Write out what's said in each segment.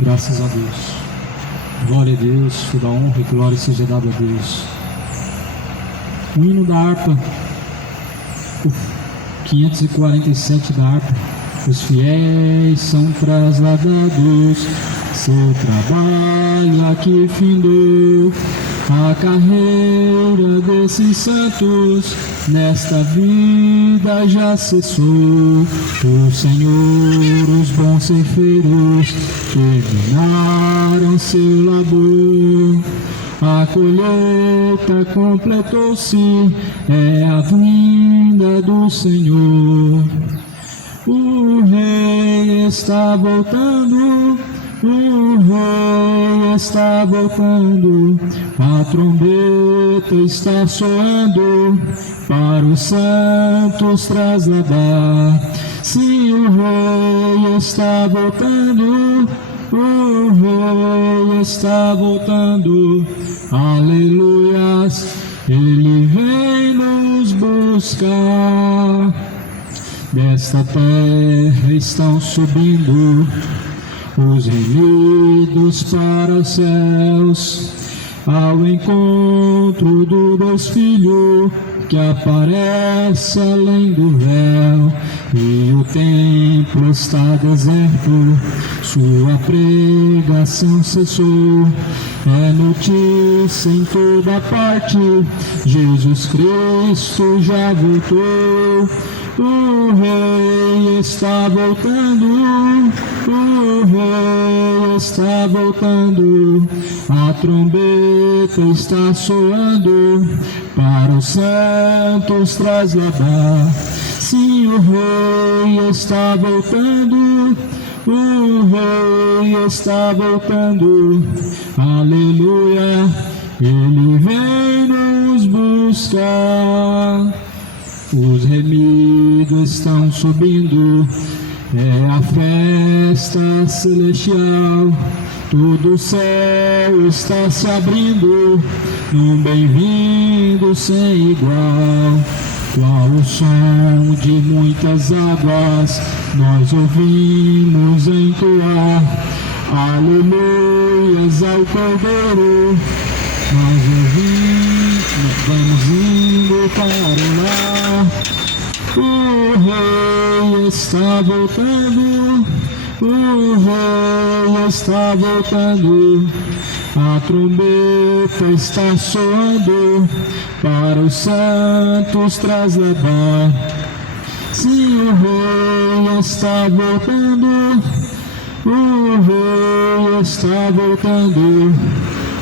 Graças a Deus. Glória a Deus, toda honra e glória seja dada a Deus. O hino da harpa, o 547 da harpa. Os fiéis são trasladados, seu trabalho aqui findou. A carreira desses santos nesta vida já cessou. O Senhor, os bons ceifeiros terminaram seu labor. A colheita completou-se, é a vinda do Senhor. O Rei está voltando, o Rei está voltando, a trombeta está soando para os santos trasladar. Sim, o Rei está voltando, o Rei está voltando, aleluias, Ele vem nos buscar. Desta terra estão subindo os remidos para os céus, ao encontro do Deus Filho que aparece além do véu. E o templo está deserto, sua pregação cessou. É notícia em toda parte, Jesus Cristo já voltou. O Rei está voltando, o Rei está voltando, a trombeta está soando para os santos trasladar. Sim, o Rei está voltando, o Rei está voltando, aleluia, Ele vem nos buscar. Os remidos estão subindo, é a festa celestial. Todo o céu está se abrindo, num bem-vindo sem igual. Qual o som de muitas águas nós ouvimos entoar. Aleluias ao Cordeiro, nós ouvimos, vamos indo para o lar. O Rei está voltando, o Rei está voltando, a trombeta está soando para os santos trasladar. Sim, o Rei está voltando, o Rei está voltando,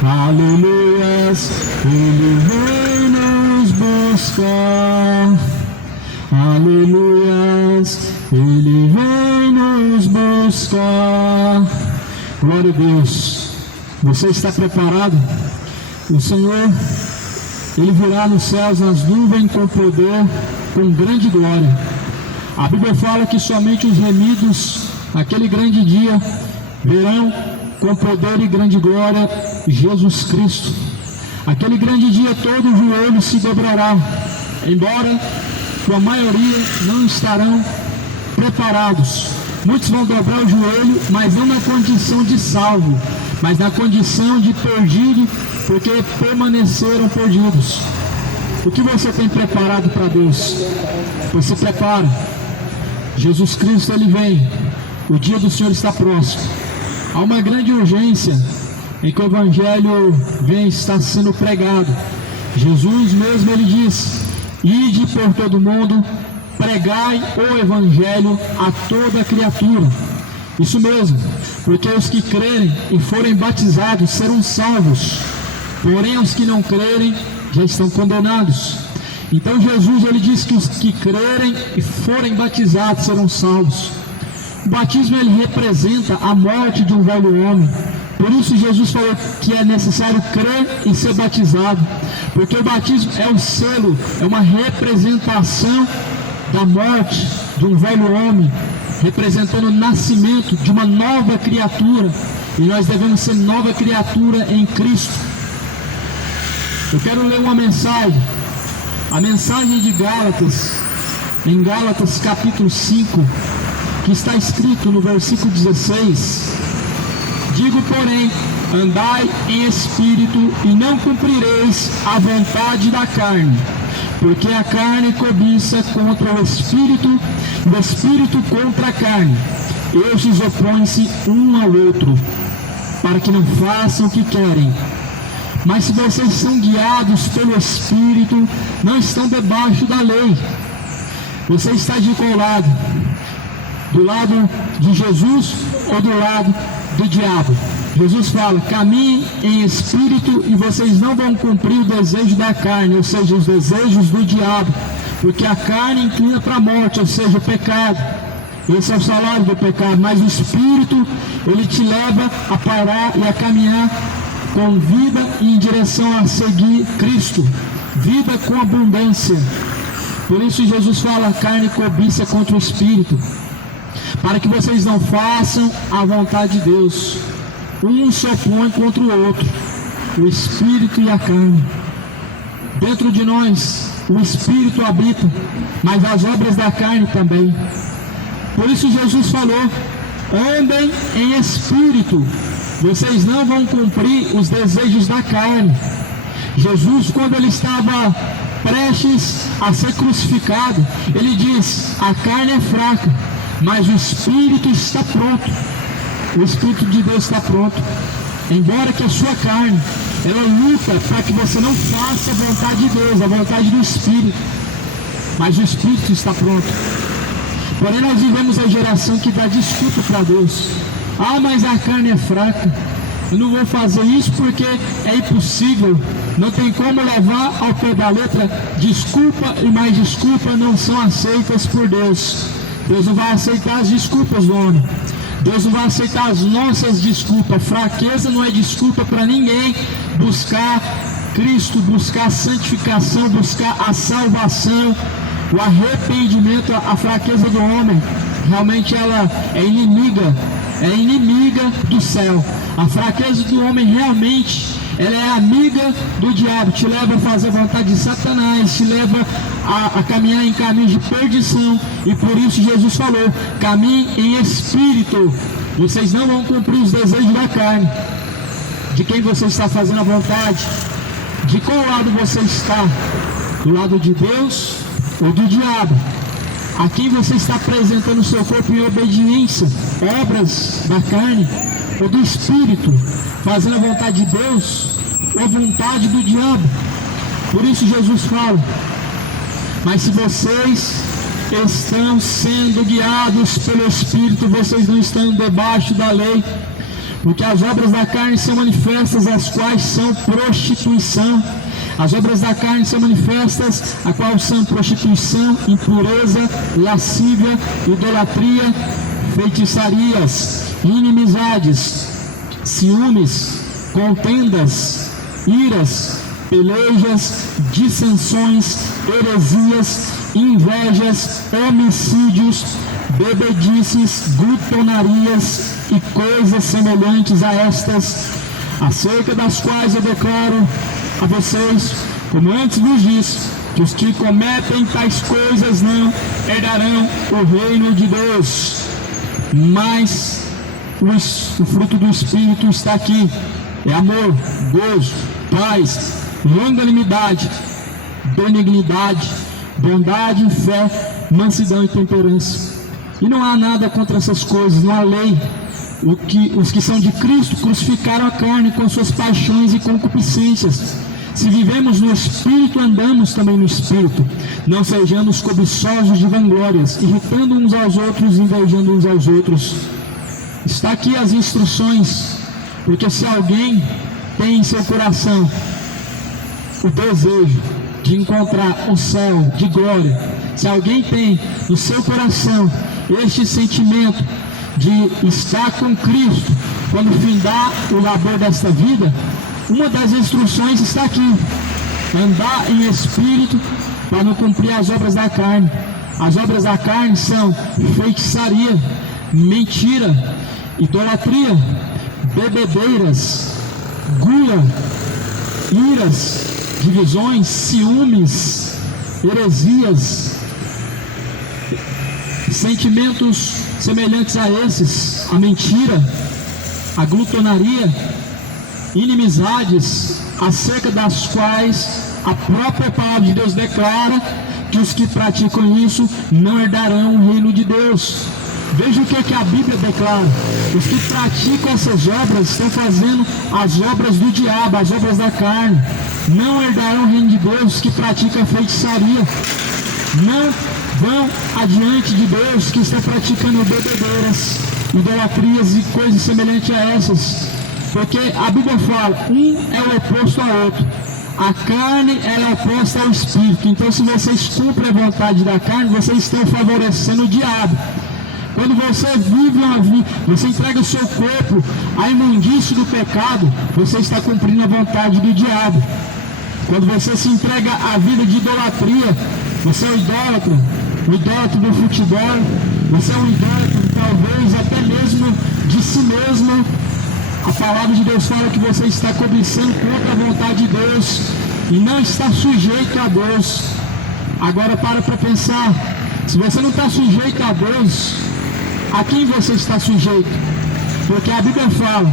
aleluias, Ele vem nos buscar. Aleluias, Ele vem nos buscar. Glória a Deus. Você está preparado? O Senhor, Ele virá nos céus, nas nuvens, com poder, com grande glória. A Bíblia fala que somente os remidos, naquele grande dia, verão com poder e grande glória Jesus Cristo. Aquele grande dia todo joelho se dobrará, embora a maioria não estarão preparados. Muitos vão dobrar o joelho, mas não na condição de salvo, mas na condição de perdido, porque permaneceram perdidos. O que você tem preparado para Deus? Você prepara. Jesus Cristo, Ele vem. O dia do Senhor está próximo. Há uma grande urgência em que o Evangelho vem estar sendo pregado. Jesus mesmo, Ele diz: ide por todo mundo, pregai o Evangelho a toda criatura. Isso mesmo, porque os que crerem e forem batizados serão salvos, porém os que não crerem já estão condenados. Então Jesus, Ele diz que os que crerem e forem batizados serão salvos. O batismo, ele representa a morte de um velho homem. Por isso Jesus falou que é necessário crer e ser batizado, porque o batismo é um selo, é uma representação da morte de um velho homem, representando o nascimento de uma nova criatura, e nós devemos ser nova criatura em Cristo. Eu quero ler uma mensagem, a mensagem de Gálatas, em Gálatas capítulo 5, que está escrito no versículo 16, Digo, porém, andai em espírito e não cumprireis a vontade da carne, porque a carne cobiça contra o espírito, e o espírito contra a carne. Estes opõem-se um ao outro, para que não façam o que querem. Mas se vocês são guiados pelo Espírito, não estão debaixo da lei. Você está de qual lado? Do lado de Jesus ou do lado do diabo? Jesus fala, caminhem em espírito e vocês não vão cumprir o desejo da carne, ou seja, os desejos do diabo, porque a carne inclina para a morte, ou seja, o pecado. Esse é o salário do pecado, mas o Espírito, ele te leva a parar e a caminhar com vida e em direção a seguir Cristo, vida com abundância. Por isso Jesus fala, a carne cobiça contra o Espírito, para que vocês não façam a vontade de Deus. Um se opõe contra o outro, o Espírito e a carne. Dentro de nós, o Espírito habita, mas as obras da carne também. Por isso Jesus falou, andem em Espírito, vocês não vão cumprir os desejos da carne. Jesus, quando ele estava prestes a ser crucificado, ele diz, a carne é fraca, mas o Espírito está pronto. O Espírito de Deus está pronto. Embora que a sua carne, ela luta para que você não faça a vontade de Deus, a vontade do Espírito. Mas o Espírito está pronto. Porém, nós vivemos a geração que dá desculpa para Deus. Ah, mas a carne é fraca. Eu não vou fazer isso porque é impossível. Não tem como levar ao pé da letra. Desculpa e mais desculpa não são aceitas por Deus. Deus não vai aceitar as desculpas do homem. Deus não vai aceitar as nossas desculpas. Fraqueza não é desculpa para ninguém buscar Cristo, buscar a santificação, buscar a salvação, o arrependimento. A fraqueza do homem, realmente ela é inimiga do céu. A fraqueza do homem realmente, ela é amiga do diabo, te leva a fazer a vontade de Satanás, te leva a caminhar em caminhos de perdição. E por isso Jesus falou, caminhe em espírito, vocês não vão cumprir os desejos da carne. De quem você está fazendo a vontade? De qual lado você está? Do lado de Deus ou do diabo? A quem você está apresentando o seu corpo em obediência? Obras da carne ou do Espírito? Fazendo a vontade de Deus ou a vontade do diabo? Por isso Jesus fala, mas se vocês estão sendo guiados pelo Espírito, vocês não estão debaixo da lei. Porque as obras da carne são manifestas, as quais são prostituição. As obras da carne são manifestas, a qual são prostituição, impureza, lascívia, idolatria, feitiçarias, inimizades, ciúmes, contendas, iras, pelejas, dissensões, heresias, invejas, homicídios, bebedices, glutonarias e coisas semelhantes a estas, acerca das quais eu declaro a vocês, como antes vos disse, que os que cometem tais coisas não herdarão o reino de Deus. Mas o fruto do Espírito está aqui, é amor, gozo, paz, longanimidade, benignidade, bondade, fé, mansidão e temperança. E não há nada contra essas coisas, não há lei. Os que são de Cristo crucificaram a carne com suas paixões e concupiscências. Se vivemos no Espírito, andamos também no Espírito. Não sejamos cobiçosos de vanglórias, irritando uns aos outros, invejando uns aos outros. Está aqui as instruções, porque se alguém tem em seu coração o desejo de encontrar o céu de glória, se alguém tem no seu coração este sentimento de estar com Cristo quando findar o labor desta vida, uma das instruções está aqui: andar em espírito para não cumprir as obras da carne. As obras da carne são feitiçaria, mentira, idolatria, bebedeiras, gula, iras, divisões, ciúmes, heresias, sentimentos semelhantes a esses, a mentira, a glutonaria, inimizades, acerca das quais a própria palavra de Deus declara que os que praticam isso não herdarão o reino de Deus. Veja o que a Bíblia declara: os que praticam essas obras estão fazendo as obras do diabo, as obras da carne. Não herdarão o reino de Deus. Os que praticam feitiçaria não vão adiante de Deus, que estão praticando bebedeiras, idolatrias e coisas semelhantes a essas. Porque a Bíblia fala, um é o oposto ao outro. A carne ela é oposta ao espírito. Então, se vocês cumprem a vontade da carne, vocês estão favorecendo o diabo. Quando você vive uma vida, você entrega o seu corpo à imundície do pecado, você está cumprindo a vontade do diabo. Quando você se entrega à vida de idolatria, você é um idólatra, o idólatra do futebol, você é um idólatra, talvez até mesmo de si mesmo. A palavra de Deus fala que você está cobiçando contra a vontade de Deus e não está sujeito a Deus. Agora para pensar, se você não está sujeito a Deus, a quem você está sujeito? Porque a Bíblia fala,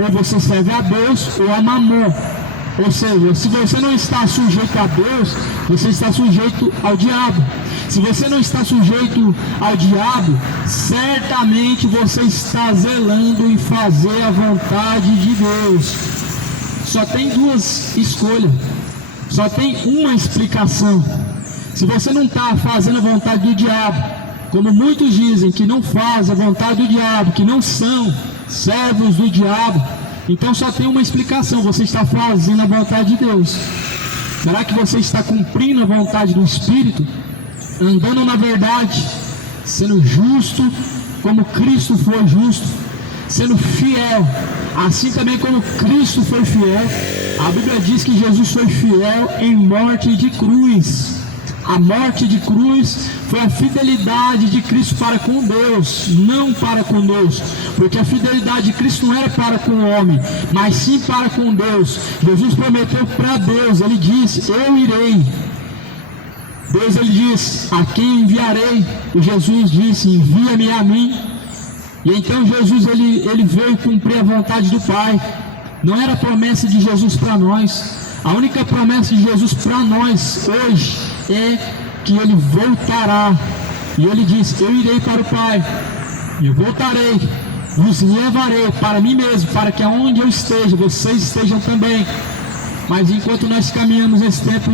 ou você serve a Deus ou a Mamon. Ou seja, se você não está sujeito a Deus, você está sujeito ao diabo. Se você não está sujeito ao diabo, certamente você está zelando em fazer a vontade de Deus. Só tem duas escolhas, só tem uma explicação. Se você não está fazendo a vontade do diabo, como muitos dizem que não fazem a vontade do diabo, que não são servos do diabo, então só tem uma explicação: você está fazendo a vontade de Deus. Será que você está cumprindo a vontade do Espírito? Andando na verdade, sendo justo como Cristo foi justo, sendo fiel, assim também como Cristo foi fiel. A Bíblia diz que Jesus foi fiel em morte de cruz. A morte de cruz foi a fidelidade de Cristo para com Deus, não para conosco, porque a fidelidade de Cristo não era para com o homem, mas sim para com Deus. Jesus prometeu para Deus, ele disse: eu irei. Deus, ele diz: a quem enviarei? E Jesus disse: envia-me a mim. E então Jesus ele veio cumprir a vontade do Pai. Não era a promessa de Jesus para nós. A única promessa de Jesus para nós hoje é que ele voltará. E ele diz: eu irei para o Pai, eu voltarei, vos levarei para mim mesmo, para que aonde eu esteja, vocês estejam também. Mas enquanto nós caminhamos nesse tempo,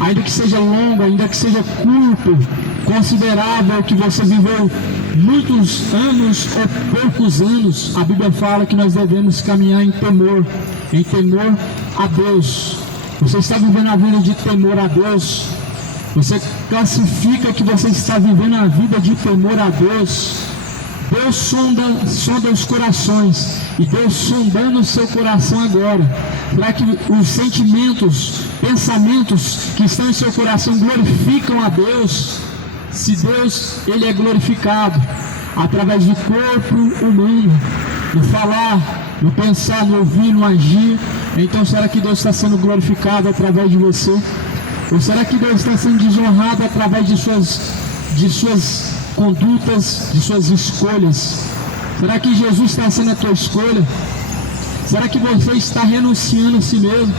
ainda que seja longo, ainda que seja curto, considerável, que você viveu muitos anos ou poucos anos, a Bíblia fala que nós devemos caminhar em temor a Deus. Você está vivendo a vida de temor a Deus? Você classifica que você está vivendo a vida de temor a Deus? Deus sonda os corações, e Deus sondando o seu coração agora, para que os sentimentos, pensamentos que estão em seu coração glorificam a Deus. Se Deus, ele é glorificado através do corpo humano, no falar, no pensar, no ouvir, no agir, então será que Deus está sendo glorificado através de você? Ou será que Deus está sendo desonrado através de suas condutas, de suas escolhas? Será que Jesus está sendo a tua escolha? Será que você está renunciando a si mesmo?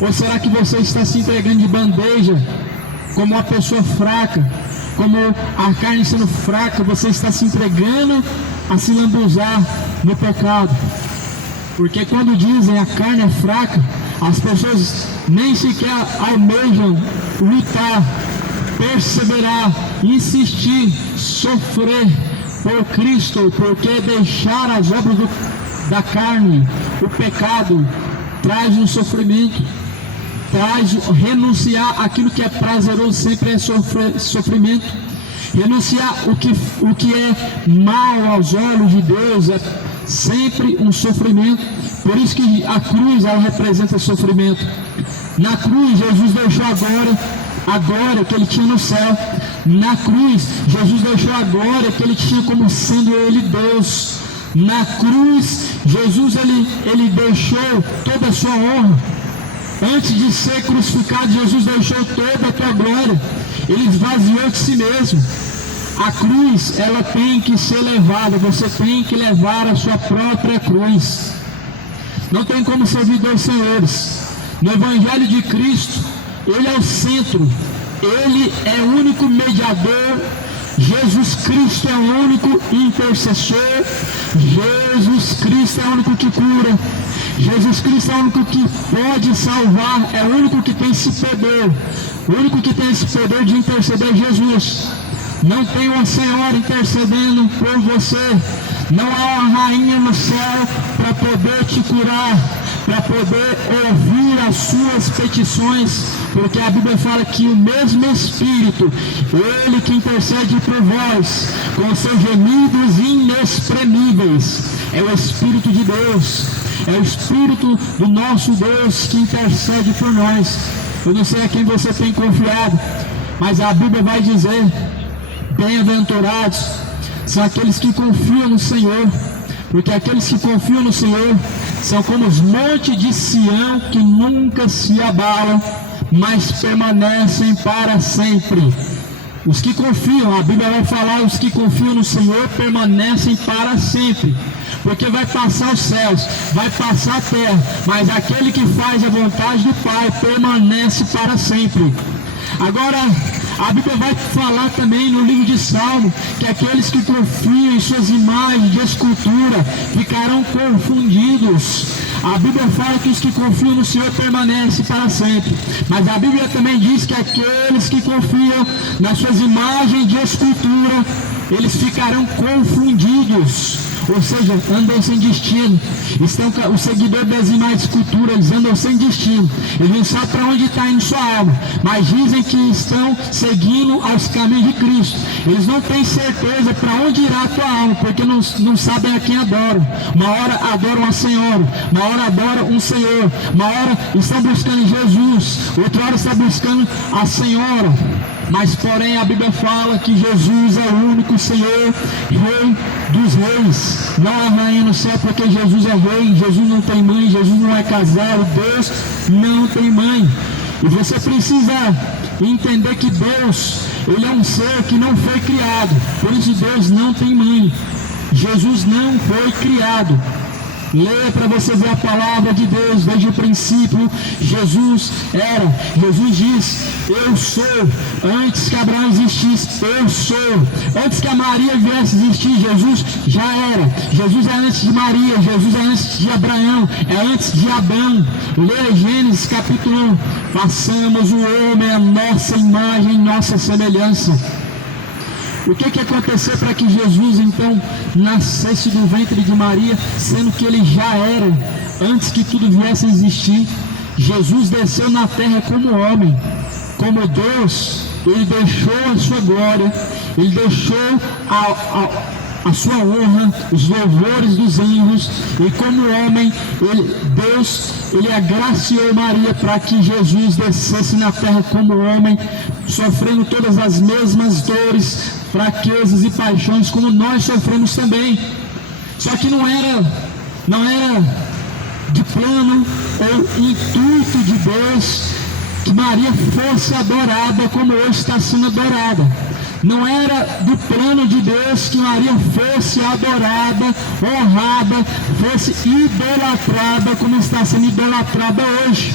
Ou será que você está se entregando de bandeja, como uma pessoa fraca, como a carne sendo fraca, você está se entregando a se lambuzar no pecado? Porque quando dizem a carne é fraca, as pessoas nem sequer almejam lutar, perseverar, insistir, sofrer por Cristo, porque deixar as obras da carne, o pecado, traz um sofrimento, traz renunciar aquilo que é prazeroso, sempre é sofrimento. Renunciar o que é mal aos olhos de Deus é sempre um sofrimento. Por isso que a cruz, ela representa sofrimento. Na cruz, Jesus deixou a glória que ele tinha no céu. Na cruz, Jesus deixou a glória que ele tinha como sendo ele Deus. Na cruz, Jesus ele deixou toda a sua honra. Antes de ser crucificado, Jesus deixou toda a tua glória. Ele esvaziou de si mesmo. A cruz, ela tem que ser levada, você tem que levar a sua própria cruz. Não tem como servir dois senhores. No Evangelho de Cristo, Ele é o centro, Ele é o único mediador, Jesus Cristo é o único intercessor, Jesus Cristo é o único que cura, Jesus Cristo é o único que pode salvar, é o único que tem esse poder, o único que tem esse poder de interceder é Jesus. Não tem uma senhora intercedendo por você, não há uma rainha no céu para poder te curar, para poder ouvir as suas petições, porque a Bíblia fala que o mesmo Espírito, Ele que intercede por vós, com seus gemidos inexprimíveis, é o Espírito de Deus, é o Espírito do nosso Deus que intercede por nós. Eu não sei a quem você tem confiado, mas a Bíblia vai dizer: bem-aventurados são aqueles que confiam no Senhor, porque aqueles que confiam no Senhor são como os montes de Sião que nunca se abalam, mas permanecem para sempre. Os que confiam, a Bíblia vai falar, os que confiam no Senhor permanecem para sempre, porque vai passar os céus, vai passar a terra, mas aquele que faz a vontade do Pai permanece para sempre. Agora, a Bíblia vai falar também no livro de Salmo que aqueles que confiam em suas imagens de escultura ficarão confundidos. A Bíblia fala que os que confiam no Senhor permanecem para sempre, mas a Bíblia também diz que aqueles que confiam nas suas imagens de escultura, eles ficarão confundidos, ou seja, andam sem destino. O seguidor das imagens de escultura, eles andam sem destino, eles não sabem para onde está indo sua alma, mas dizem que estão seguindo aos caminhos de Cristo. Eles não têm certeza para onde irá a tua alma, porque não sabem a quem adoram. Uma hora adoram a Senhora, uma hora adoram um Senhor, uma hora estão buscando Jesus, outra hora está buscando a Senhora. Mas porém a Bíblia fala que Jesus é o único Senhor, Rei dos reis. Não há rainha no céu, porque Jesus é rei, Jesus não tem mãe, Jesus não é casado, Deus não tem mãe. E você precisa entender que Deus, Ele é um ser que não foi criado, por isso Deus não tem mãe. Jesus não foi criado. Leia para você ver a palavra de Deus desde o princípio. Jesus diz: eu sou. Antes que Abraão existisse, eu sou. Antes que a Maria viesse existir, Jesus já era. Jesus é antes de Maria, Jesus é antes de Abraão, é antes de Adão. Leia Gênesis capítulo 1. Façamos o homem a nossa imagem, nossa semelhança. O que aconteceu para que Jesus então nascesse do ventre de Maria, sendo que ele já era, antes que tudo viesse a existir? Jesus desceu na terra como homem, como Deus. Ele deixou a sua glória, ele deixou a sua honra, os louvores dos anjos, e como homem, Deus agraciou Maria para que Jesus descesse na terra como homem, sofrendo todas as mesmas dores, fraquezas e paixões como nós sofremos também. Só que não era de plano ou intuito de Deus que Maria fosse adorada como hoje está sendo adorada. Não era do plano de Deus que Maria fosse adorada, honrada, fosse idolatrada como está sendo idolatrada hoje.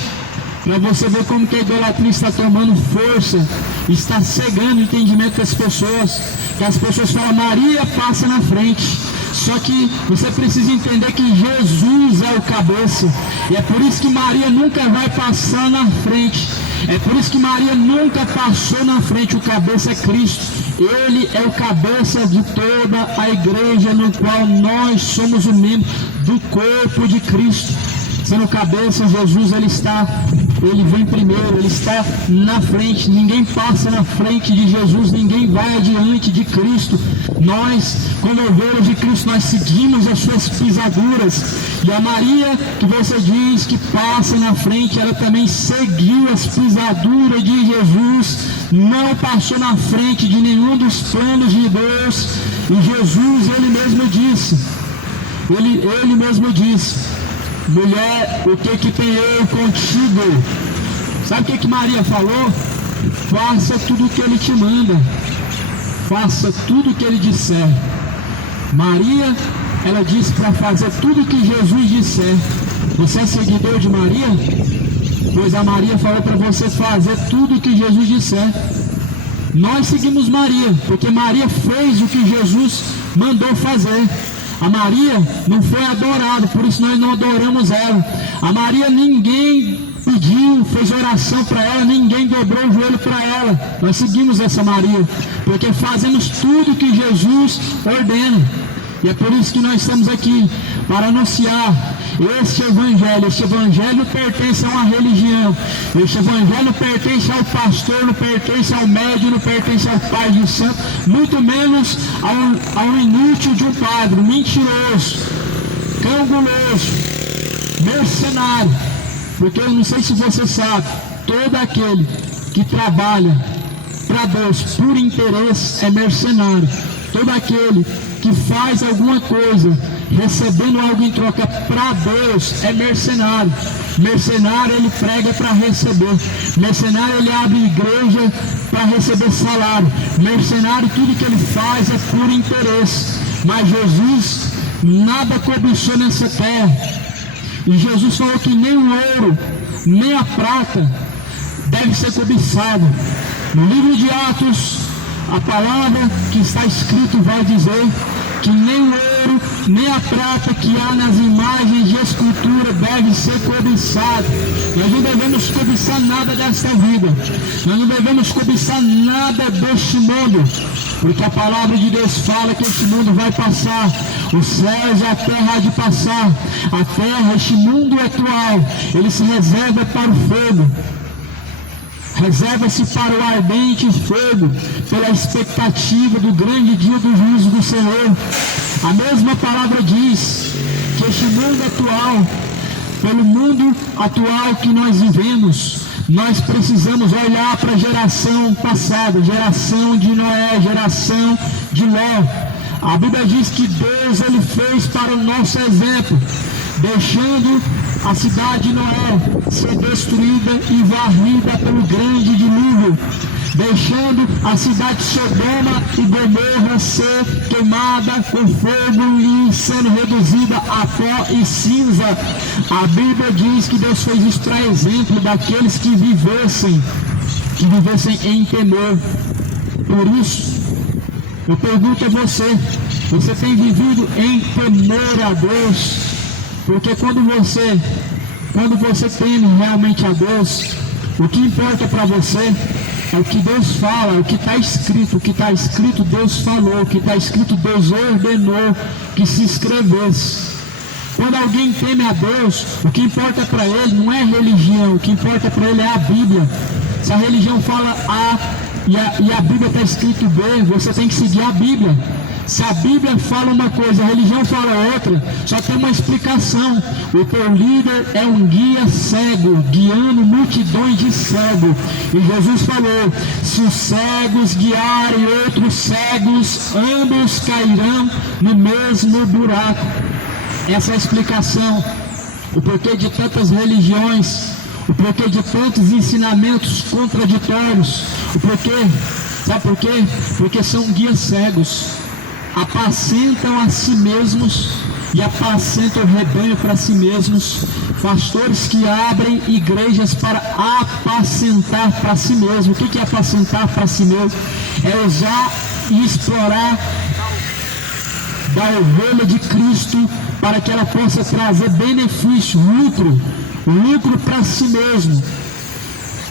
Para você ver como que a idolatria está tomando força, está cegando o entendimento das pessoas, que as pessoas falam: Maria passa na frente. Só que você precisa entender que Jesus é o cabeça, e é por isso que Maria nunca vai passar na frente. É por isso que Maria nunca passou na frente. O cabeça é Cristo. Ele é o cabeça de toda a igreja, no qual nós somos o membro do corpo de Cristo. Sendo cabeça, Jesus, ele vem primeiro, ele está na frente. Ninguém passa na frente de Jesus, ninguém vai adiante de Cristo. Nós, como ovelhas de Cristo, nós seguimos as suas pisaduras. E a Maria, que você diz que passa na frente, ela também seguiu as pisaduras de Jesus, não passou na frente de nenhum dos planos de Deus. E Jesus, ele mesmo disse: mulher, o que tem eu contigo? Sabe o que Maria falou? Faça tudo o que ele te manda. faça tudo o que ele disser. Maria, ela disse para fazer tudo o que Jesus disser. Você é seguidor de Maria? Pois a Maria falou para você fazer tudo o que Jesus disser. Nós seguimos Maria, porque Maria fez o que Jesus mandou fazer. A Maria não foi adorada, por isso nós não adoramos ela. A Maria, ninguém pediu, fez oração para ela, ninguém dobrou o joelho para ela. Nós seguimos essa Maria, porque fazemos tudo que Jesus ordena. E é por isso que nós estamos aqui, para anunciar este evangelho. Este evangelho pertence a uma religião. Este evangelho pertence ao pastor, não pertence ao médium, não pertence ao pai de santo, muito menos ao inútil de um padre, mentiroso, cão guloso, mercenário. Porque eu não sei se você sabe, todo aquele que trabalha para Deus por interesse é mercenário. Todo aquele que faz alguma coisa recebendo algo em troca para Deus é mercenário. Mercenário, ele prega para receber. Mercenário, ele abre igreja para receber salário. Mercenário, tudo que ele faz é por interesse. Mas Jesus nada cobiçou nessa terra. E Jesus falou que nem o ouro, nem a prata deve ser cobiçado. No livro de Atos, a palavra que está escrito vai dizer que nem o ouro, nem a prata que há nas imagens de escultura deve ser cobiçado. Nós não devemos cobiçar nada desta vida. Nós não devemos cobiçar nada deste mundo. Porque a palavra de Deus fala que este mundo vai passar. Os céus e a terra há de passar. A terra, este mundo atual, ele se reserva para o fogo. Reserva-se para o ardente fogo, pela expectativa do grande dia do juízo do Senhor. A mesma palavra diz que este mundo atual, pelo mundo atual que nós vivemos, nós precisamos olhar para a geração passada, geração de Noé, geração de Ló. A Bíblia diz que Deus, ele fez para o nosso exemplo, deixando a cidade de Noé ser destruída e varrida pelo grande dilúvio, deixando a cidade de Sodoma e Gomorra ser queimada com fogo e sendo reduzida a pó e cinza. A Bíblia diz que Deus fez isso para exemplo daqueles que vivessem em temor. Por isso, eu pergunto a você, você tem vivido em temor a Deus? Porque quando você teme realmente a Deus, o que importa para você é o que Deus fala, o que está escrito. O que está escrito Deus falou, o que está escrito Deus ordenou que se escrevesse. Quando alguém teme a Deus, o que importa para ele não é religião, o que importa para ele é a Bíblia. Se a religião fala A e a Bíblia está escrito B, você tem que seguir a Bíblia. Se a Bíblia fala uma coisa, a religião fala outra, só tem uma explicação. O teu líder é um guia cego, guiando multidões de cegos. E Jesus falou, se os cegos guiarem outros cegos, ambos cairão no mesmo buraco. Essa é a explicação. O porquê de tantas religiões, o porquê de tantos ensinamentos contraditórios. O porquê, sabe por quê? Porque são guias cegos. Apacentam a si mesmos e apacentam o rebanho para si mesmos. Pastores que abrem igrejas para apacentar para si mesmo. O que é apacentar para si mesmo? É usar e explorar da ovelha de Cristo para que ela possa trazer benefício, lucro para si mesmo.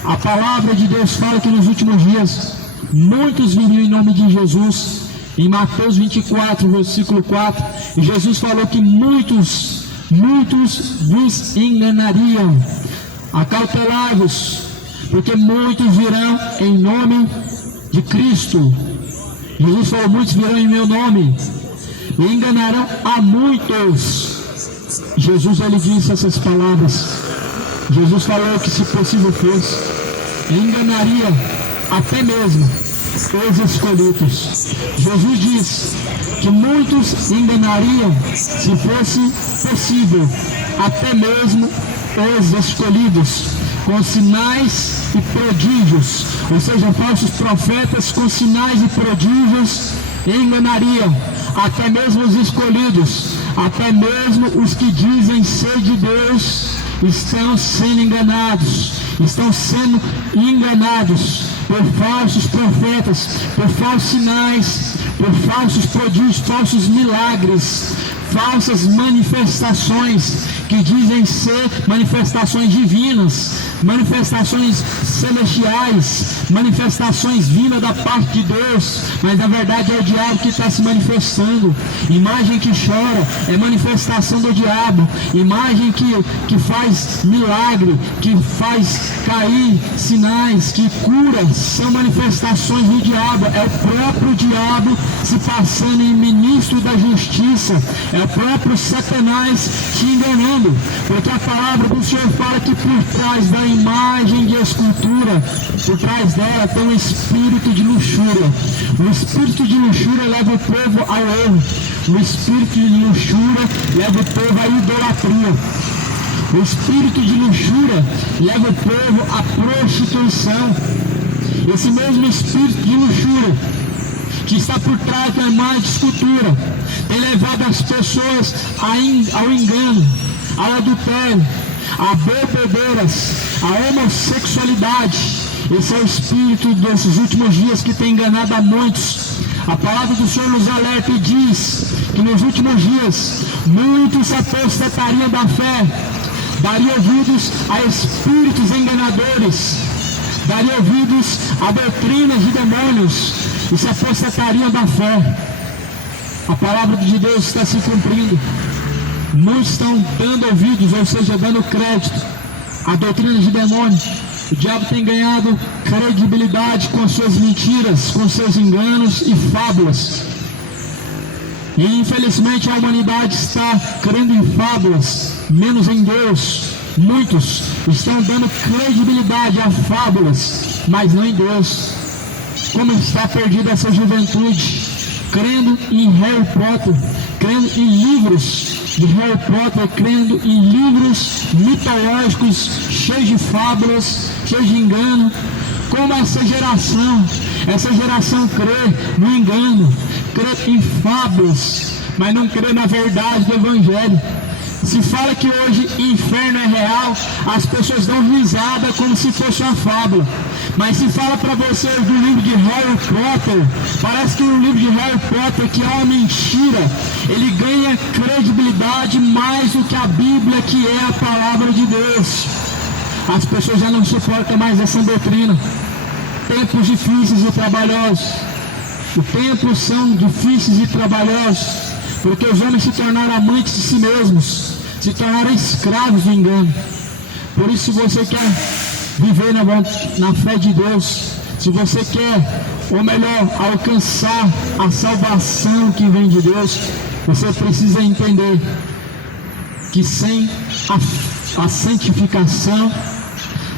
A palavra de Deus fala que nos últimos dias muitos viriam em nome de Jesus. Em Mateus 24, versículo 4, Jesus falou que muitos vos enganariam. Acautelai-vos, porque muitos virão em nome de Cristo. Jesus falou, muitos virão em meu nome e enganarão a muitos. Jesus, ele disse essas palavras. Jesus falou que, se possível fosse, enganaria até mesmo os escolhidos. Jesus diz que muitos enganariam, se fosse possível, até mesmo os escolhidos. com sinais e prodígios, ou seja, falsos profetas com sinais e prodígios enganariam até mesmo os escolhidos, até mesmo os que dizem ser de Deus estão sendo enganados por falsos profetas, por falsos sinais, por falsos prodígios, falsos milagres, falsas manifestações que dizem ser manifestações divinas, manifestações celestiais, manifestações vindas da parte de Deus, mas na verdade é o diabo que está se manifestando. Imagem que chora é manifestação do diabo, imagem que faz milagre, que faz cair sinais, que cura, são manifestações do diabo. É o próprio diabo se passando em ministro da justiça, é o próprio Satanás te enganando, porque a palavra do Senhor fala que por trás da imagem de escultura, por trás dela tem um espírito de luxúria. O espírito de luxúria leva o povo ao erro, o espírito de luxúria leva o povo à idolatria, o espírito de luxúria leva o povo à prostituição. Esse mesmo espírito de luxúria que está por trás da imagem de escultura tem levado as pessoas ao engano, ao adultério, a bebedeiras, a homossexualidade. Esse é o espírito desses últimos dias que tem enganado a muitos. A palavra do Senhor nos alerta e diz que nos últimos dias muitos se apostatariam da fé, dariam ouvidos a espíritos enganadores, dariam ouvidos a doutrinas de demônios e se apostatariam da fé. A palavra de Deus está se cumprindo. Muitos estão dando ouvidos, ou seja, dando crédito à doutrina de demônio. O diabo tem ganhado credibilidade com as suas mentiras, com seus enganos e fábulas. E infelizmente a humanidade está crendo em fábulas, menos em Deus. Muitos estão dando credibilidade a fábulas, mas não em Deus. Como está perdida essa juventude, crendo em Harry Potter, crendo em livros de Harry Potter, crendo em livros mitológicos, cheios de fábulas, cheios de engano. Como essa geração crê no engano, crê em fábulas, mas não crê na verdade do Evangelho. Se fala que hoje inferno é real, as pessoas dão risada como se fosse uma fábula. Mas se fala para vocês do livro de Harry Potter, parece que o livro de Harry Potter, que é uma mentira, ele ganha credibilidade mais do que a Bíblia, que é a palavra de Deus. As pessoas já não suportam mais essa doutrina. Tempos difíceis e trabalhosos. Os tempos são difíceis e trabalhosos, porque os homens se tornaram amantes de si mesmos, se tornaram escravos do engano. Por isso, se você quer viver na fé de Deus, se você quer, ou melhor, alcançar a salvação que vem de Deus, você precisa entender que sem a santificação,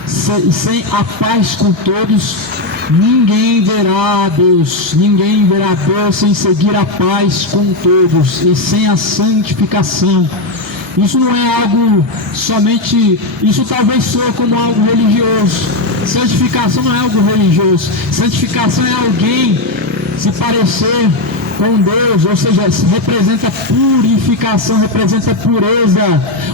sem a paz com todos, ninguém verá a Deus. Ninguém verá a Deus sem seguir a paz com todos e sem a santificação. Isso não é algo somente, isso talvez soe como algo religioso. Santificação não é algo religioso. Santificação é alguém se parecer com Deus, ou seja, representa purificação, representa pureza,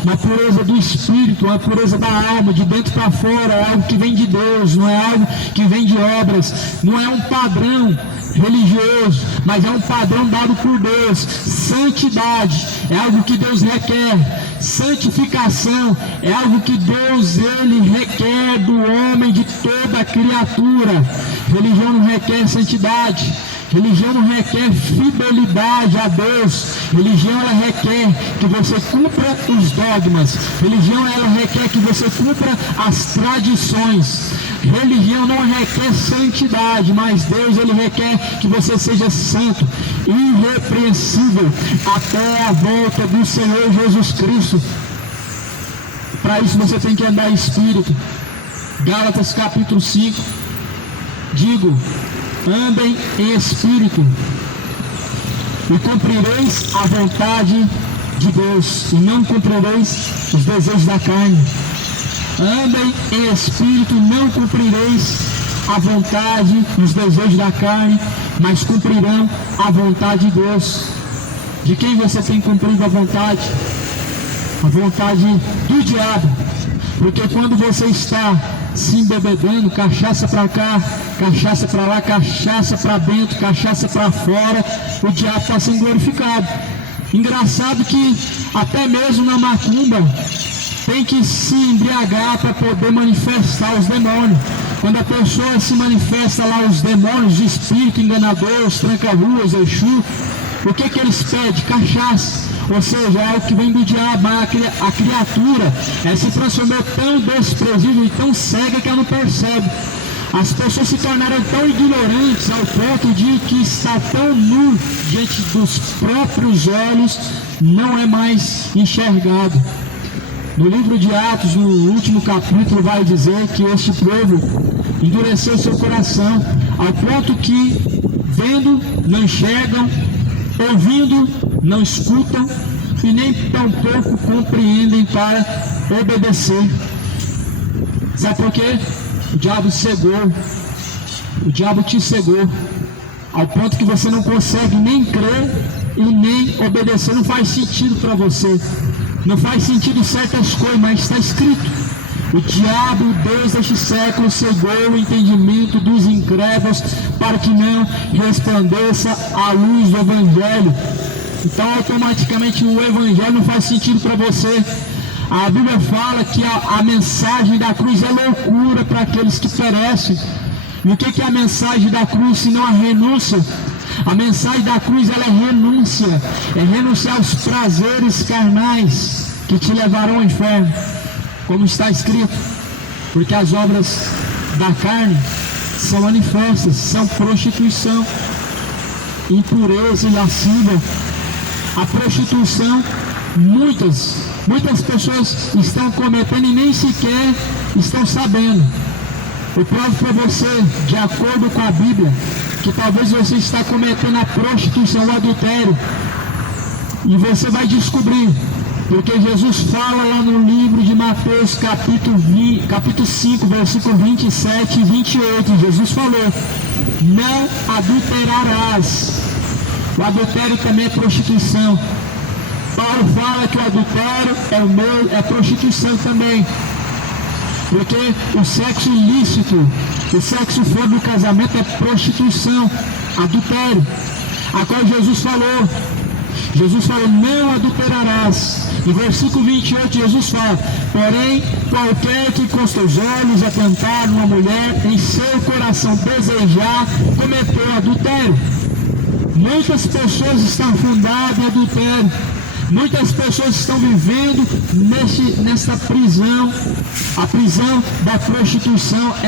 uma pureza do espírito, uma pureza da alma, de dentro para fora. É algo que vem de Deus, não é algo que vem de obras, não é um padrão religioso, mas é um padrão dado por Deus. Santidade é algo que Deus requer. Santificação é algo que Deus ele requer do homem, de toda criatura. Religião não requer santidade. Religião não requer fidelidade a Deus. Religião ela requer que você cumpra os dogmas. Religião ela requer que você cumpra as tradições. Religião não requer santidade, mas Deus ele requer que você seja santo, irrepreensível até a volta do Senhor Jesus Cristo. Para isso você tem que andar em espírito. Gálatas capítulo 5. Digo: andem em espírito e cumprireis a vontade de Deus, e não cumprireis os desejos da carne. andem em espírito, não cumprireis a vontade e os desejos da carne, mas cumprirão a vontade de Deus. De quem você tem cumprido a vontade? A vontade do diabo. Porque quando você está se embebedando, cachaça para cá, cachaça para lá, cachaça para dentro, cachaça para fora, o diabo está sendo glorificado. Engraçado que até mesmo na macumba tem que se embriagar para poder manifestar os demônios. Quando a pessoa se manifesta lá, os demônios, os espíritos enganadores, os tranca-ruas, Exu, o que eles pedem? Cachaça. Ou seja, é o que vem do diabo. A criatura se transformou tão desprezível e tão cega que ela não percebe. As pessoas se tornaram tão ignorantes ao ponto de que está tão nu diante dos próprios olhos, não é mais enxergado. No livro de Atos, no último capítulo, vai dizer que este povo endureceu seu coração, ao ponto que, vendo, não enxergam, ouvindo, não escutam, e nem tampouco compreendem para obedecer. Sabe por quê? O diabo cegou, o diabo te cegou, ao ponto que você não consegue nem crer e nem obedecer. Não faz sentido para você. Não faz sentido certas coisas, mas está escrito. O diabo, o Deus deste século, cegou o entendimento dos incrédulos para que não resplandeça a luz do Evangelho. Então, automaticamente, o Evangelho não faz sentido para você. A Bíblia fala que a mensagem da cruz é loucura para aqueles que perecem. E o que é a mensagem da cruz senão a renúncia? A mensagem da cruz, ela é renúncia, é renunciar aos prazeres carnais que te levarão ao inferno, como está escrito, porque as obras da carne são manifestas, são prostituição, impureza e lascívia. A prostituição, muitas pessoas estão cometendo e nem sequer estão sabendo. Eu provo para você, de acordo com a Bíblia, que talvez você está cometendo a prostituição, o adultério, e você vai descobrir, porque Jesus fala lá no livro de Mateus, capítulo 5, versículo 27 e 28, Jesus falou: não adulterarás. O adultério também é prostituição. Paulo fala que o adultério é prostituição também. Porque o sexo ilícito, o sexo fora do casamento é prostituição, adultério. Agora Jesus falou, não adulterarás. No versículo 28, Jesus fala: porém, qualquer que com seus olhos atentar numa mulher, em seu coração desejar, cometeu adultério. Muitas pessoas estão afundadas em adultério. Muitas pessoas estão vivendo nessa prisão. A prisão da prostituição é